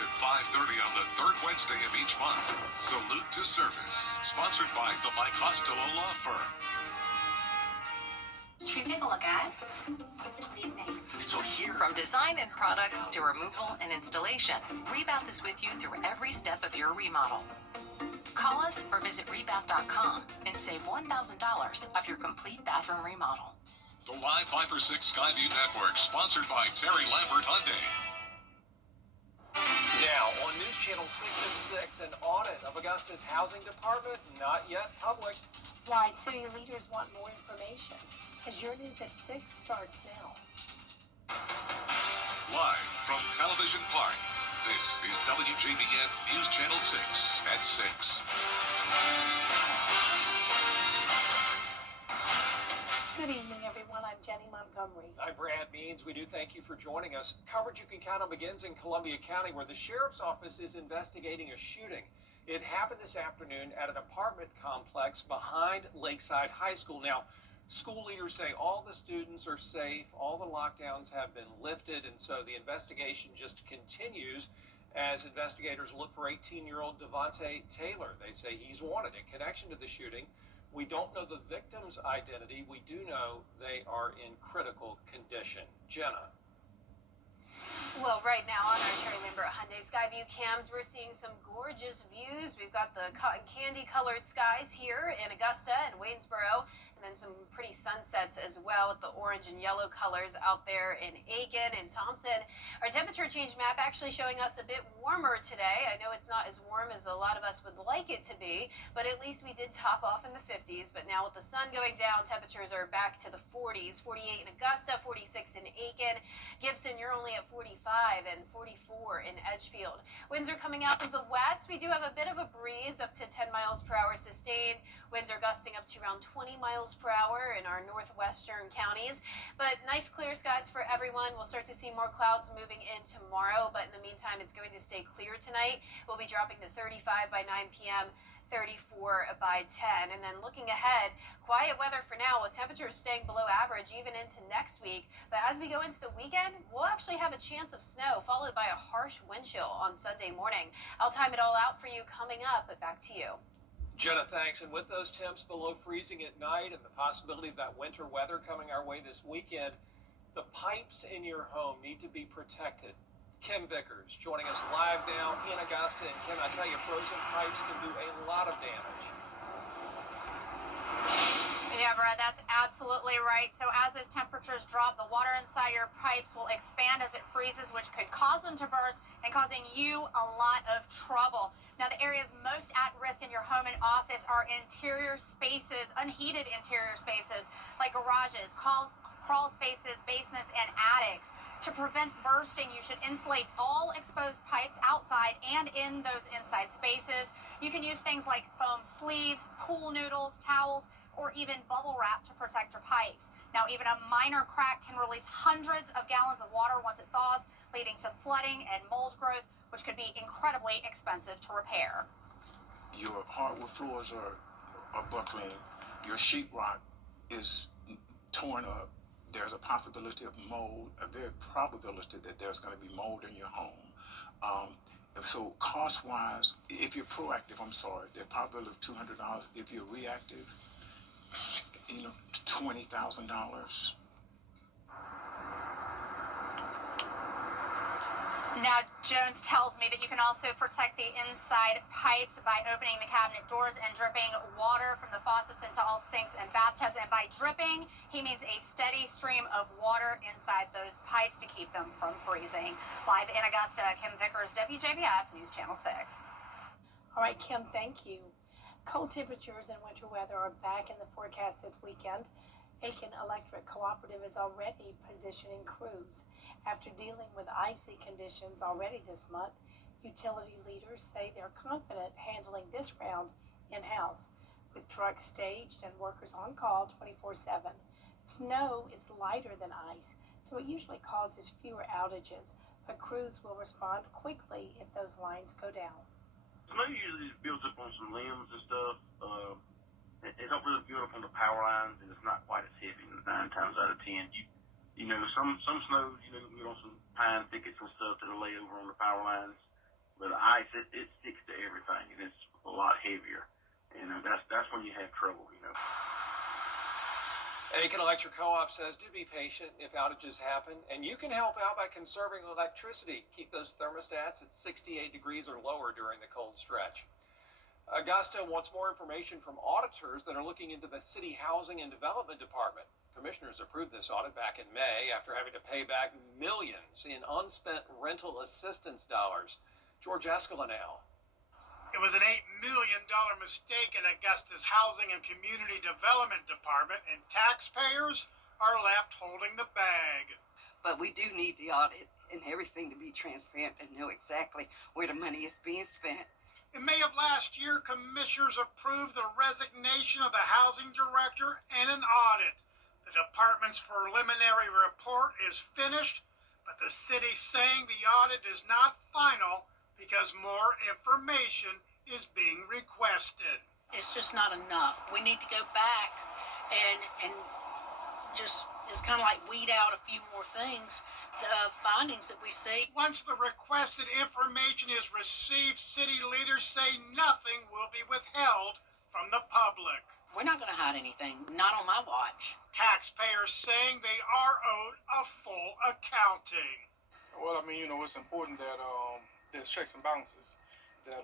At 5:30 on the third Wednesday of each month. Salute to Service, sponsored by the Mike Costello Law Firm. Should we take a look at? What do you think? So here, from design and products to removal and installation, Rebath is with you through every step of your remodel. Call us or visit rebath.com and save $1,000 off your complete bathroom remodel. The Live 5 or 6 Skyview Network, sponsored by Terry Lambert Hyundai. Now, on News Channel 6 and 6, an audit of Augusta's housing department, not yet public. Why city leaders want more information. As your News at 6 starts now. Live from Television Park, this is WJBF News Channel 6 at 6. Good evening, everyone. I'm Jenny Montgomery. I'm Brad Means. We do thank you for joining us. Coverage you can count on begins in Columbia County, where the sheriff's office is investigating a shooting. It happened this afternoon at an apartment complex behind Lakeside High School. Now, school leaders say all the students are safe, all the lockdowns have been lifted, and so the investigation just continues as investigators look for 18-year-old Devontae Taylor. They say he's wanted in connection to the shooting. We don't know the victim's identity. We do know they are in critical condition. Jenna. Well, right now on our Terry Lambert Hyundai Skyview cams, we're seeing some gorgeous views. We've got the cotton candy colored skies here in Augusta and Waynesboro, and then some pretty sunsets as well with the orange and yellow colors out there in Aiken and Thompson. Our temperature change map actually showing us a bit warmer today. I know it's not as warm as a lot of us would like it to be, but at least we did top off in the 50s. But now with the sun going down, temperatures are back to the 40s, 48 in Augusta, 46 in Aiken. Gibson, you're only at 45 and 44 in Edgefield. Winds are coming out of the west. We do have a bit of a breeze up to 10 miles per hour sustained. Winds are gusting up to around 20 miles per hour in our northwestern counties. But nice clear skies for everyone. We'll start to see more clouds moving in tomorrow, but in the meantime, it's going to stay clear tonight. We'll be dropping to 35 by 9 p.m. 34 by 10. And then looking ahead, quiet weather for now with temperatures staying below average even into next week. But as we go into the weekend, we'll actually have a chance of snow followed by a harsh wind chill on Sunday morning. I'll time it all out for you coming up, but back to you. Jenna, thanks. And with those temps below freezing at night and the possibility of that winter weather coming our way this weekend, the pipes in your home need to be protected. Kim Vickers joining us live now in Augusta. And Kim, I tell you, frozen pipes can do a lot of damage. Yeah, Brad, that's absolutely right. So as those temperatures drop, the water inside your pipes will expand as it freezes, which could cause them to burst and causing you a lot of trouble. Now, the areas most at risk in your home and office are interior spaces, unheated interior spaces like garages, crawl spaces, basements, and attics. To prevent bursting, you should insulate all exposed pipes outside and in those inside spaces. You can use things like foam sleeves, pool noodles, towels, or even bubble wrap to protect your pipes. Now, even a minor crack can release hundreds of gallons of water once it thaws, leading to flooding and mold growth, which could be incredibly expensive to repair. Your hardwood floors are buckling. Your sheetrock is torn up. There's a possibility of mold, a very probability that there's going to be mold in your home. So cost-wise, if you're proactive, the probability of $200. If you're reactive, $20,000. Now, Jones tells me that you can also protect the inside pipes by opening the cabinet doors and dripping water from the faucets into all sinks and bathtubs. And by dripping, he means a steady stream of water inside those pipes to keep them from freezing. Live in Augusta, Kim Vickers, WJBF News Channel 6. All right, Kim, thank you. Cold temperatures and winter weather are back in the forecast this weekend. Aiken Electric Cooperative is already positioning crews. After dealing with icy conditions already this month, utility leaders say they're confident handling this round in-house, with trucks staged and workers on call 24/7. Snow is lighter than ice, so it usually causes fewer outages, but crews will respond quickly if those lines go down. Snow usually just builds up on some limbs and stuff. It don't really build up on the power lines, and it's not quite as heavy 9 times out of 10. Some snow, you get on some pine thickets and stuff that'll lay over on the power lines. ice, it sticks to everything, and it's a lot heavier. And that's when you have trouble, you know. Aiken Electric Co-op says do be patient if outages happen, and you can help out by conserving electricity. Keep those thermostats at 68 degrees or lower during the cold stretch. Augusta wants more information from auditors that are looking into the City Housing and Development Department. Commissioners approved this audit back in May after having to pay back millions in unspent rental assistance dollars. George Escala now. It was an $8 million mistake in Augusta's Housing and Community Development Department, and taxpayers are left holding the bag. But we do need the audit and everything to be transparent and know exactly where the money is being spent. In May of last year, commissioners approved the resignation of the housing director and an audit. The department's preliminary report is finished, but the city's saying the audit is not final because more information is being requested. It's just not enough. We need to go back and just, it's kind of like weed out a few more things, the findings that we see. Once the requested information is received, city leaders say nothing will be withheld from the public. We're not going to hide anything, not on my watch. Taxpayers saying they are owed a full accounting. Well, I mean, it's important that there's checks and balances, that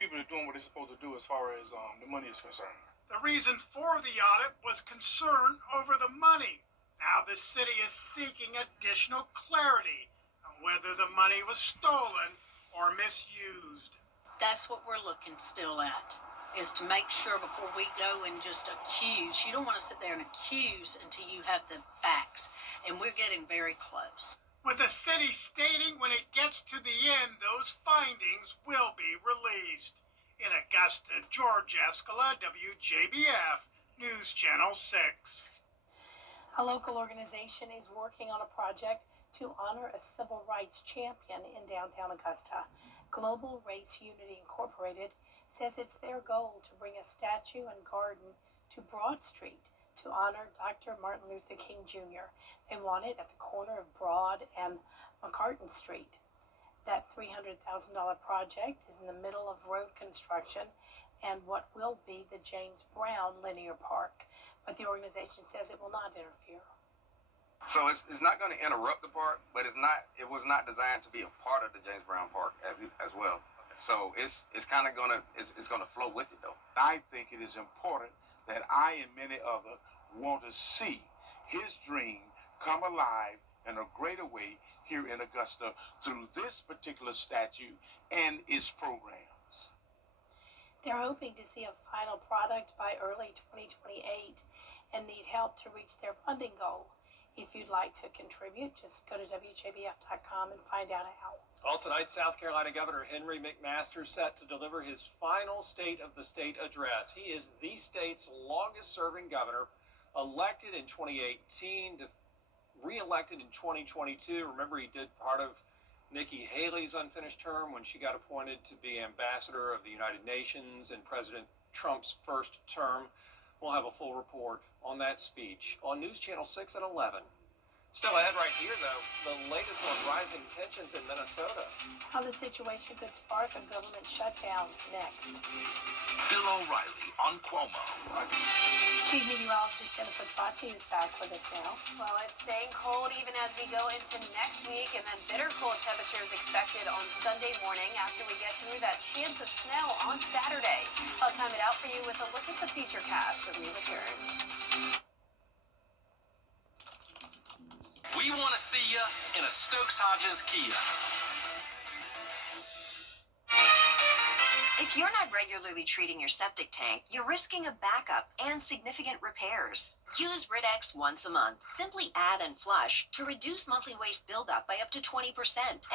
people are doing what they're supposed to do as far as the money is concerned. The reason for the audit was concern over the money. Now the city is seeking additional clarity on whether the money was stolen or misused. That's what we're looking still at, is to make sure before we go and just accuse. You don't want to sit there and accuse until you have the facts, and we're getting very close. With the city stating when it gets to the end, those findings will be released. In Augusta, George Escala, WJBF, News Channel 6. A local organization is working on a project to honor a civil rights champion in downtown Augusta. Global Race Unity Incorporated says it's their goal to bring a statue and garden to Broad Street to honor Dr. Martin Luther King Jr. They want it at the corner of Broad and McCartan Street. That $300,000 project is in the middle of road construction and what will be the James Brown Linear Park. But the organization says it will not interfere. So it's not going to interrupt the park, but it was not designed to be a part of the James Brown Park as well. So it's kind of gonna flow with it though. I think it is important that I and many others want to see his dream come alive in a greater way here in Augusta through this particular statue and its programs. They're hoping to see a final product by early 2028 and need help to reach their funding goal. If you'd like to contribute, just go to WJBF.com and find out how. Well, tonight, South Carolina Governor Henry McMaster set to deliver his final State of the State address. He is the state's longest-serving governor, elected in 2018, re-elected in 2022. Remember, he did part of Nikki Haley's unfinished term when she got appointed to be ambassador of the United Nations in President Trump's first term. We'll have a full report on that speech on News Channel 6 at 11. Still ahead right here, though, the latest on rising tensions in Minnesota. How the situation could spark a government shutdown next. Bill O'Reilly on Cuomo. Chief Meteorologist Jennifer Facci is back with us now. Well, it's staying cold even as we go into next week, and then bitter cold temperatures expected on Sunday morning after we get through that chance of snow on Saturday. I'll time it out for you with a look at the futurecast when we return. We want to see you in a Stokes-Hodges Kia. If you're not regularly treating your septic tank, you're risking a backup and significant repairs. Use Rid-X once a month. Simply add and flush to reduce monthly waste buildup by up to 20%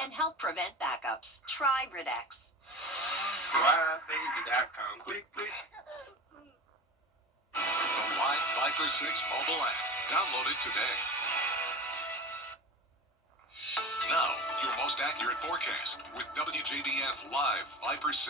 and help prevent backups. Try Rid-X. RideBaby.com. Click. The Live 546 mobile app. Download it today. Now, your most most accurate forecast with WJBF Live 5 for 6.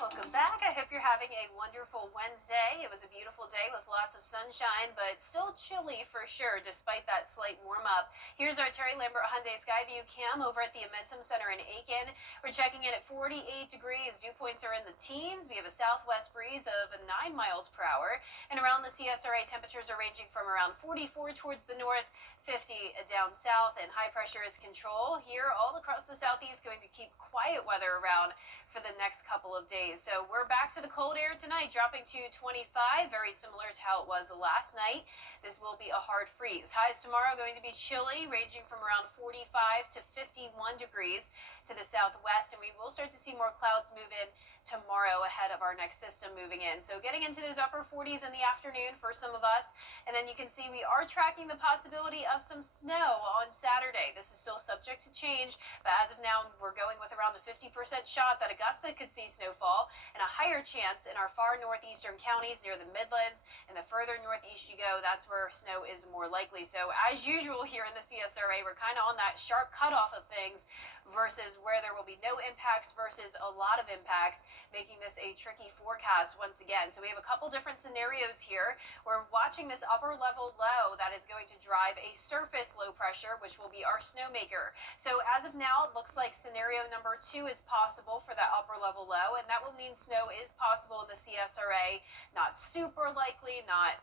Welcome back. I hope you're having a wonderful Wednesday. It was a beautiful day with lots of sunshine, but still chilly for sure, despite that slight warm up. Here's our Terry Lambert Hyundai Skyview cam over at the Amentum Center in Aiken. We're checking in at 48 degrees. Dew points are in the teens. We have a southwest breeze of 9 miles per hour. And around the CSRA, temperatures are ranging from around 44 towards the north, 50 down south, and high pressure is control. Here, all across the southeast, going to keep quiet weather around for the next couple of days. So we're back to the cold air tonight, dropping to 25, very similar to how it was last night. This will be a hard freeze. Highs tomorrow going to be chilly, ranging from around 45 to 51 degrees to the southwest, and we will start to see more clouds move in tomorrow ahead of our next system moving in. So getting into those upper 40s in the afternoon for some of us, and then you can see we are tracking the possibility of some snow on Saturday. This is still subject to change, but as of now, we're going with around a 50% shot that Augusta could see snowfall, and a higher chance in our far northeastern counties near the Midlands. And the further northeast you go, that's where snow is more likely. So as usual here in the CSRA, we're kind of on that sharp cutoff of things versus where there will be no impacts versus a lot of impacts, making this a tricky forecast once again. So we have a couple different scenarios here. We're watching this upper level low that is going to drive a surface low pressure, which will be our snowmaker. So as of now, it looks like scenario number 2 is possible for that upper level low, and that will mean snow is possible in the CSRA. Not super likely, not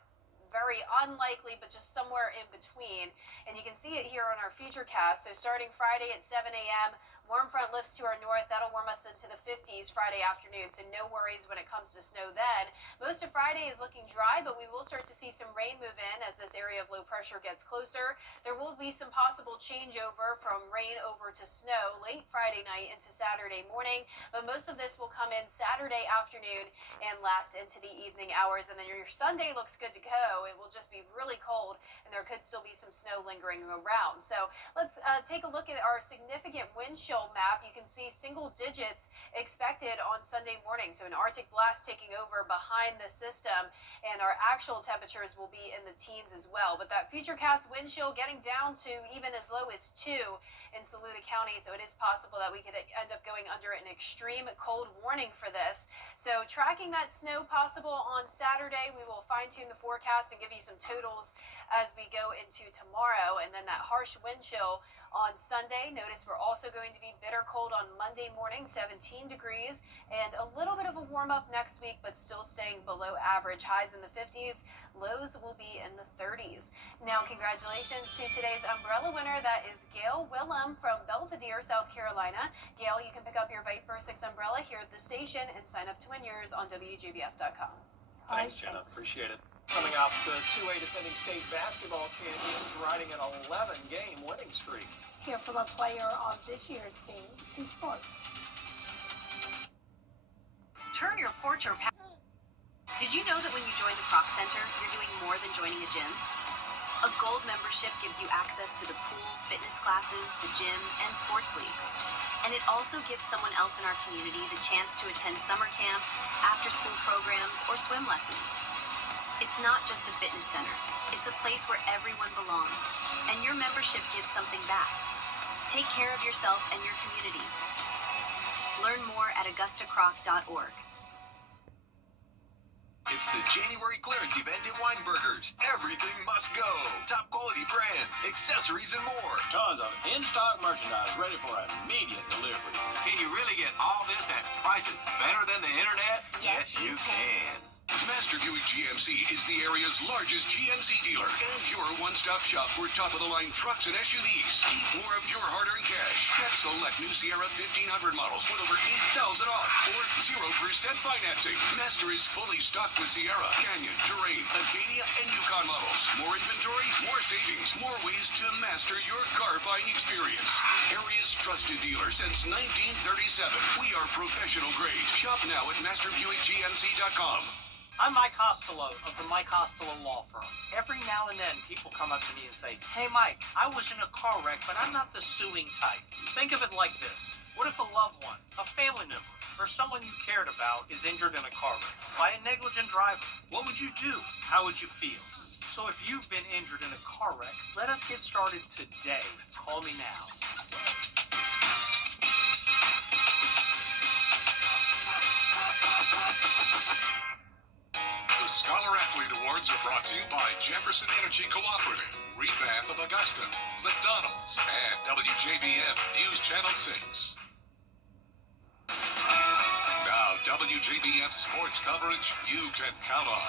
very unlikely, but just somewhere in between. And you can see it here on our futurecast. So starting Friday at 7 a.m., warm front lifts to our north. That'll warm us into the 50s Friday afternoon, so no worries when it comes to snow then. Most of Friday is looking dry, but we will start to see some rain move in as this area of low pressure gets closer. There will be some possible changeover from rain over to snow late Friday night into Saturday morning, but most of this will come in Saturday afternoon and last into the evening hours. And then your Sunday looks good to go. It will just be really cold, and there could still be some snow lingering around. So let's take a look at our significant wind chill map. You can see single digits expected on Sunday morning. So an Arctic blast taking over behind the system, and our actual temperatures will be in the teens as well. But that futurecast wind chill getting down to even as low as 2 in Saluda County. So it is possible that we could end up going under an extreme cold warning for this. So tracking that snow possible on Saturday, we will fine tune the forecast and give you some totals as we go into tomorrow. And then that harsh wind chill on Sunday. Notice we're also going to be bitter cold on Monday morning, 17 degrees, and a little bit of a warm up next week, but still staying below average. Highs in the 50s, lows will be in the 30s. Now, congratulations to today's umbrella winner. That is Gail Willem from Belvedere, South Carolina. Gail, you can pick up your Viper 6 umbrella here at the station and sign up to win yours on WJBF.com. Thanks, Jenna. Appreciate it. Coming up, the 2A defending state basketball champions riding an 11-game winning streak. Hear from a player on this year's team in sports. Turn your porch or Did you know that when you join the Croc Center, you're doing more than joining a gym? A gold membership gives you access to the pool, fitness classes, the gym, and sports leagues. And it also gives someone else in our community the chance to attend summer camp, after-school programs, or swim lessons. It's not just a fitness center. It's a place where everyone belongs, and your membership gives something back. Take care of yourself and your community. Learn more at AugustaCroc.org. It's the January clearance event at Weinberger's. Everything must go. Top quality brands, accessories, and more. Tons of in-stock merchandise ready for immediate delivery. Can you really get all this at prices better than the internet? Yes, you can. Master Buick GMC is the area's largest GMC dealer and your one-stop shop for top-of-the-line trucks and SUVs. Keep more of your hard-earned cash. Get select new Sierra 1500 models with over $8,000 off or 0% financing. Master is fully stocked with Sierra, Canyon, Terrain, Acadia, and Yukon models. More inventory, more savings, more ways to master your car buying experience. The area's trusted dealer since 1937. We are professional grade. Shop now at MasterBuickGMC.com. I'm Mike Costello of the Mike Costello Law Firm. Every now and then, people come up to me and say, "Hey, Mike, I was in a car wreck, but I'm not the suing type." Think of it like this. What if a loved one, a family member, or someone you cared about is injured in a car wreck by a negligent driver? What would you do? How would you feel? So if you've been injured in a car wreck, let us get started today. Call me now. Sports are brought to you by Jefferson Energy Cooperative, Rebath of Augusta, McDonald's, and WJBF News Channel 6. Now, WJBF sports coverage you can count on.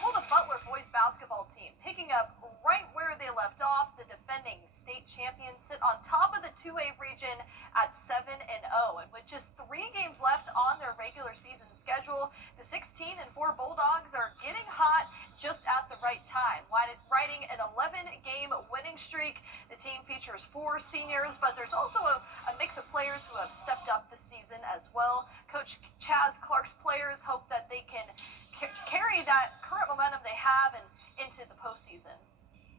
Well, the Butler boys basketball team picking up right where they left off. The defending state champions sit on top of the 2A region at 7-0, and with just 3 games left on their regular season schedule, the 16-4 Bulldogs are getting hot just at the right time, riding an 11-game winning streak. The team features 4 seniors, but there's also a mix of players who have stepped up this season as well. Coach Chaz Clark's players hope that they can carry that current momentum they have and into the postseason.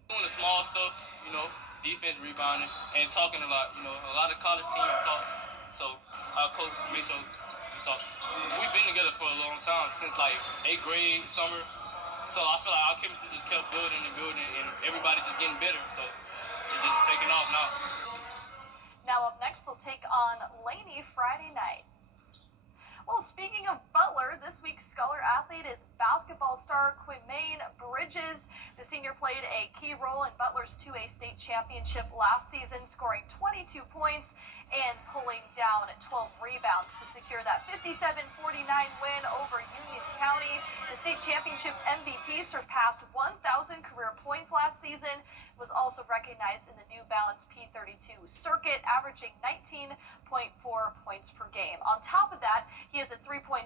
Doing the small stuff, defense, rebounding, and talking a lot. A lot of college teams talk, so our coach makes sure we talk. We've been together for a long time, since like 8th grade, summer. So I feel like our chemistry just kept building, and everybody just getting better. So it's just taking off now. Now up next, they'll take on Laney Friday night. Well, speaking of Butler, this week's Scholar athlete is basketball star Quimane Bridges. The senior played a key role in Butler's 2A state championship last season, scoring 22 points and pulling down 12 rebounds to secure that 57-49 win over Union County. The state championship MVP surpassed 1,000 career points last season, was also recognized in the New Balance P32 circuit, averaging 19.4 points per game. On top of that, he has a 3.95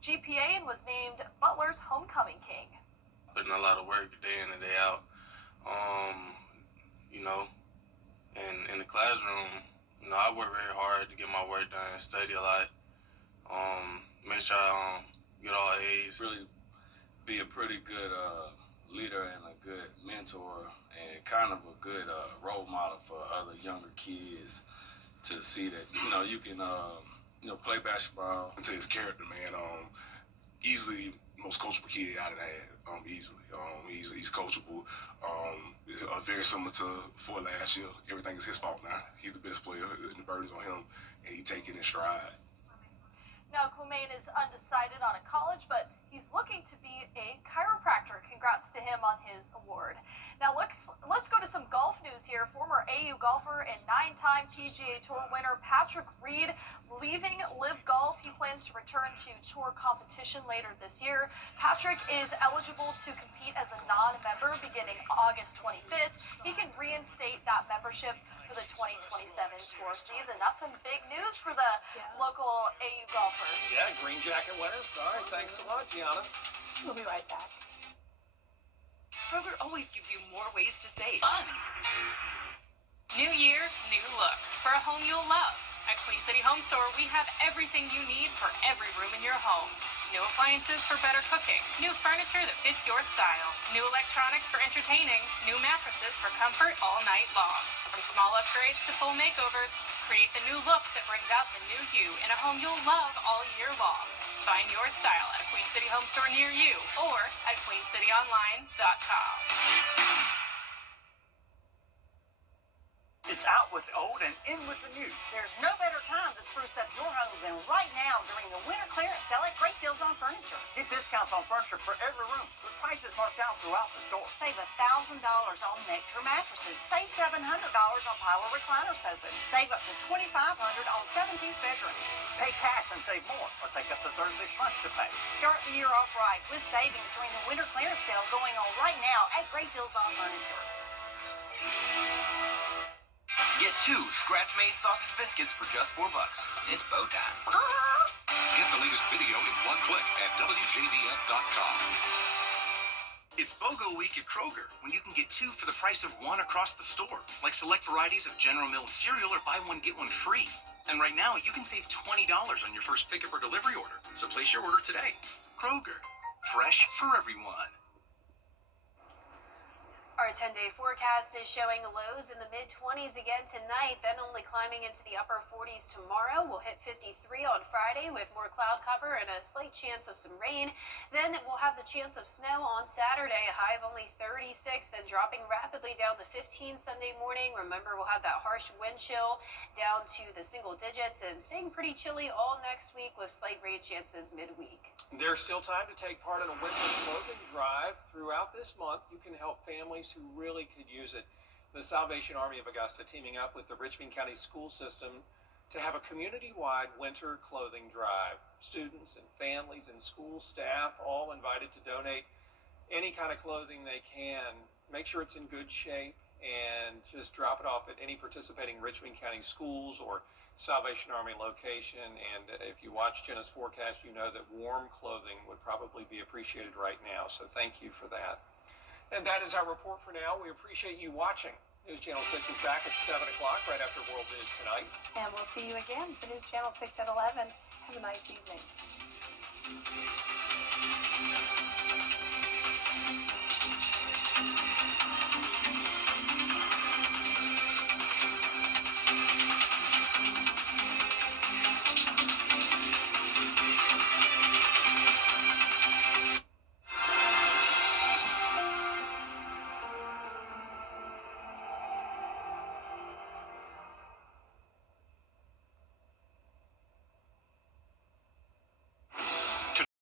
GPA and was named Butler's homecoming king. Putting a lot of work day in and day out. And in the classroom, I work very hard to get my work done, study a lot, make sure I get all A's. Really be a pretty good leader and a good mentor and kind of a good role model for other younger kids to see that, you can, play basketball. Into his character, man, easily most coachable kid I done had, easily. He's coachable. Very similar to for last year. Everything is his fault now. He's the best player. The burden's on him, and he taking it in stride. Now, Quimane is undecided on a college, but he's looking to be a chiropractor. Congrats to him on his award. Now, let's go to some golf news here. Former AU golfer and 9-time PGA Tour winner Patrick Reed leaving Live Golf. He plans to return to tour competition later this year. Patrick is eligible to compete as a non-member beginning August 25th. He can reinstate that membership for the 2027 tour season. That's some big news for the local AU golfer. Yeah, green jacket winner. All right, thanks a lot, Gianna. We'll be right back. Kroger always gives you more ways to save. Fun. New year, new look. For a home you'll love. At Queen City Home Store, we have everything you need for every room in your home. New appliances for better cooking. New furniture that fits your style. New electronics for entertaining. New mattresses for comfort all night long. From small upgrades to full makeovers, create the new look that brings out the new you in a home you'll love all year long. Find your style at a Queen City Home Store near you or at queencityonline.com. It's out with the old and in with the new. There's no better time to spruce up your home than right now during the winter clearance sale at Great Deals on Furniture. Get discounts on furniture for every room, with prices marked down throughout the store. Save $1,000 on Nectar mattresses. Save $700 on Power recliner sofas. Save up to $2,500 on 7-piece bedrooms. Pay cash and save more, or take up to 36 months to pay. Start the year off right with savings during the winter clearance sale going on right now at Great Deals on Furniture. Get 2 scratch-made sausage biscuits for just $4. It's bow time. Get the latest video in one click at WJBF.com. It's BOGO week at Kroger, when you can get 2 for the price of 1 across the store. Like select varieties of General Mills cereal or buy 1 get 1 free. And right now, you can save $20 on your first pickup or delivery order. So place your order today. Kroger, fresh for everyone. Our 10-day forecast is showing lows in the mid-20s again tonight, then only climbing into the upper 40s tomorrow. We'll hit 53 on Friday with more cloud cover and a slight chance of some rain. Then we'll have the chance of snow on Saturday, a high of only 36, then dropping rapidly down to 15 Sunday morning. Remember, we'll have that harsh wind chill down to the single digits and staying pretty chilly all next week with slight rain chances midweek. There's still time to take part in a winter clothing drive. Throughout this month, you can help families who really could use it. The Salvation Army of Augusta teaming up with the Richmond County School System to have a community-wide winter clothing drive. Students and families and school staff all invited to donate any kind of clothing they can. Make sure it's in good shape and just drop it off at any participating Richmond County schools or Salvation Army location. And if you watch Jenna's forecast, you know that warm clothing would probably be appreciated right now. So thank you for that. And that is our report for now. We appreciate you watching. News Channel 6 is back at 7 o'clock right after World News Tonight. And we'll see you again for News Channel 6 at 11. Have a nice evening.